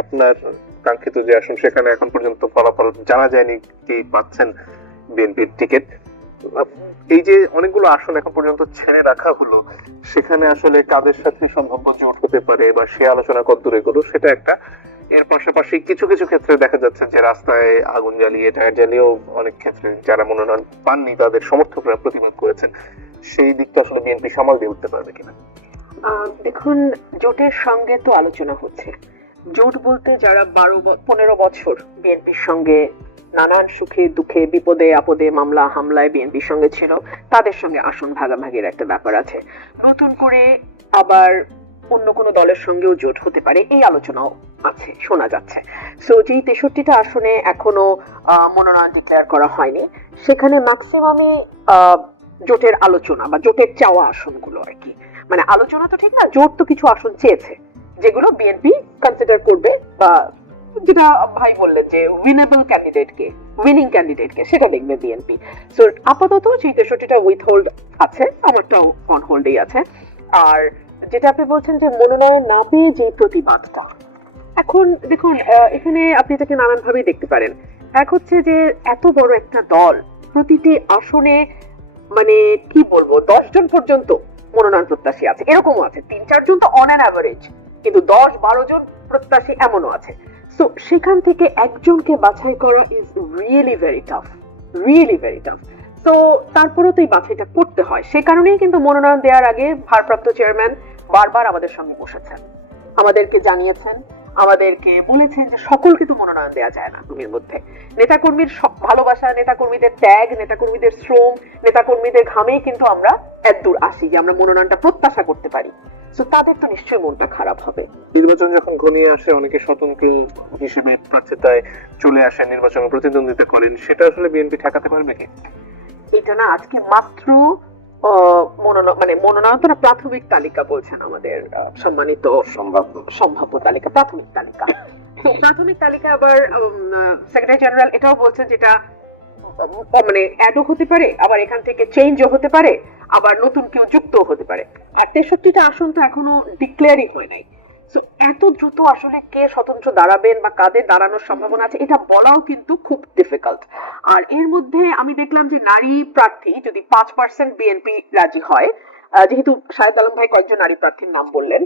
আপনার কাঙ্ক্ষিত যে আসন সেখানে এখন পর্যন্ত ফলাফল জানা যায়নি, কি পাচ্ছেন বিএনপির টিকিট? এই যে অনেকগুলো আসন এখন পর্যন্ত ছেড়ে রাখা হলো, সেখানে আসলে কাদের সাথে সম্ভাব্য জোট হতে পারে বা সে আলোচনা কতদূর এগুলো, সেটা একটা। এর পাশাপাশি কিছু কিছু ক্ষেত্রে দেখা যাচ্ছে যে রাস্তায় আগুন জ্বালিয়ে, টায়ার জ্বালিয়েও অনেক ক্ষেত্রে যারা মনোনয়ন পাননি, তাদের সমর্থকরা প্রতিবাদ করেছেন। সেই দিকটা আসলে বিএনপি সামাল দিয়ে উঠতে পারবে কিনা? দেখুন, জোটের সঙ্গে তো আলোচনা হচ্ছে। জোট বলতে যারা বারো পনেরো বছর বিএনপির সঙ্গে নানান সুখে দুঃখে, বিপদে, আপদে, মামলা, হামলায় বিএনপির সঙ্গে ছিল, তাদের সঙ্গে আসন ভাগাভাগির একটা ব্যাপার আছে। নতুন করে আবার অন্য কোনো দলের সঙ্গেও জোট হতে পারে, এই আলোচনাও আছে, শোনা যাচ্ছে। সো যেই তেষট্টিটা আসনে এখনও মনোনয়ন ডিক্লেয়ার করা হয়নি, সেখানে ম্যাক্সিমামই জোটের আলোচনা বা জোটের চাওয়া আসনগুলো আর কি। মানে আলোচনা তো ঠিক না, জোট তো কিছু আসন চেয়েছে। যেগুলো বিএনপি কনসিডার করবে বা যেটা ভাই বললেন যে উইনেবল ক্যান্ডিডেটকে উইনিং ক্যান্ডিডেটকে সেটা দেখবে বিএনপি সো আপাতত সেই তেষট্টিটা উইথ হোল্ড আছে, আমারটাও অন হোল্ডেই আছে। আর যেটা আপনি বলছেন যে মনোনয়ন না পেয়ে যে প্রতিবাদটা, এখন দেখুন এখানে আপনি এটাকে নানান ভাবেই দেখতে পারেন। এক হচ্ছে যে এত বড় একটা দল প্রতিটি আসনে মানে কি বলব দশজন পর্যন্ত মনোনয়ন প্রত্যাশী আছে, এরকমও আছে। তিন চারজন তো অন অ্যান অ্যাভারেজ কিন্তু দশ বারো জন প্রত্যাশী এমনও আছে। সো সেখান থেকে একজনকে বাছাই করা is really very tough really very tough তো তারপরেও তো এই বাছাইটা করতে হয়। সে কারণেই কিন্তু মনোনয়ন দেওয়ার আগে ভারপ্রাপ্ত চেয়ারম্যান বারবার আমাদের সঙ্গে বসেছেন। আমাদেরকে জানিয়েছেন, আমাদেরকে বলেছেন যে সকলকে তো মনোনয়ন দেওয়া যায় না তুমির মধ্যে। নেতাকর্মীর ভালোবাসা, নেতাকর্মীদের ত্যাগ, নেতাকর্মীদের শ্রম, নেতাকর্মীদের ঘামেই কিন্তু আমরা এত দূর আসি যে আমরা মনোনয়নটা প্রত্যাশা করতে পারি। তো তাদের তো নিশ্চয়ই মনটা খারাপ হবে। নির্বাচন যখন ঘনিয়ে আসে অনেকে স্বতন্ত্র হিসেবে প্রার্থিতায় চলে আসে নির্বাচনে প্রতিদ্বন্দ্বিতা করেন সেটা আসলে বিএনপি ঠেকাতে পারবে কি? এটা না আজকে মাত্র মনোনয়ন মানে মনোনয়ন তো প্রাথমিক তালিকা বলছেন আমাদের সম্মানিত সম্ভাব্য। সম্ভাব্য তালিকা প্রাথমিক তালিকা। প্রাথমিক তালিকা আবার সেক্রেটারি জেনারেল এটাও বলছেন যেটা মানে অ্যাডও হতে পারে আবার এখান থেকে চেঞ্জও হতে পারে। আবার নতুন কেউ যুক্ত হতে পারে। আর তেষট্টিটা আসন তো এখনও ডিক্লেয়ারই হয় নাই। এত দ্রুত আসলে কে স্বতন্ত্র দাঁড়াবেন বা কাদের দাঁড়ানোর সম্ভাবনা আছে, এটা বলাও কিন্তু খুব ডিফিকাল্ট আর এর মধ্যে আমি দেখলাম যে নারী প্রার্থী যদি পাঁচ পার্সেন্ট বিএনপি রাজি হয় যেহেতু শাহেদ আলম ভাই কয়েকজন নারী প্রার্থীর নাম বললেন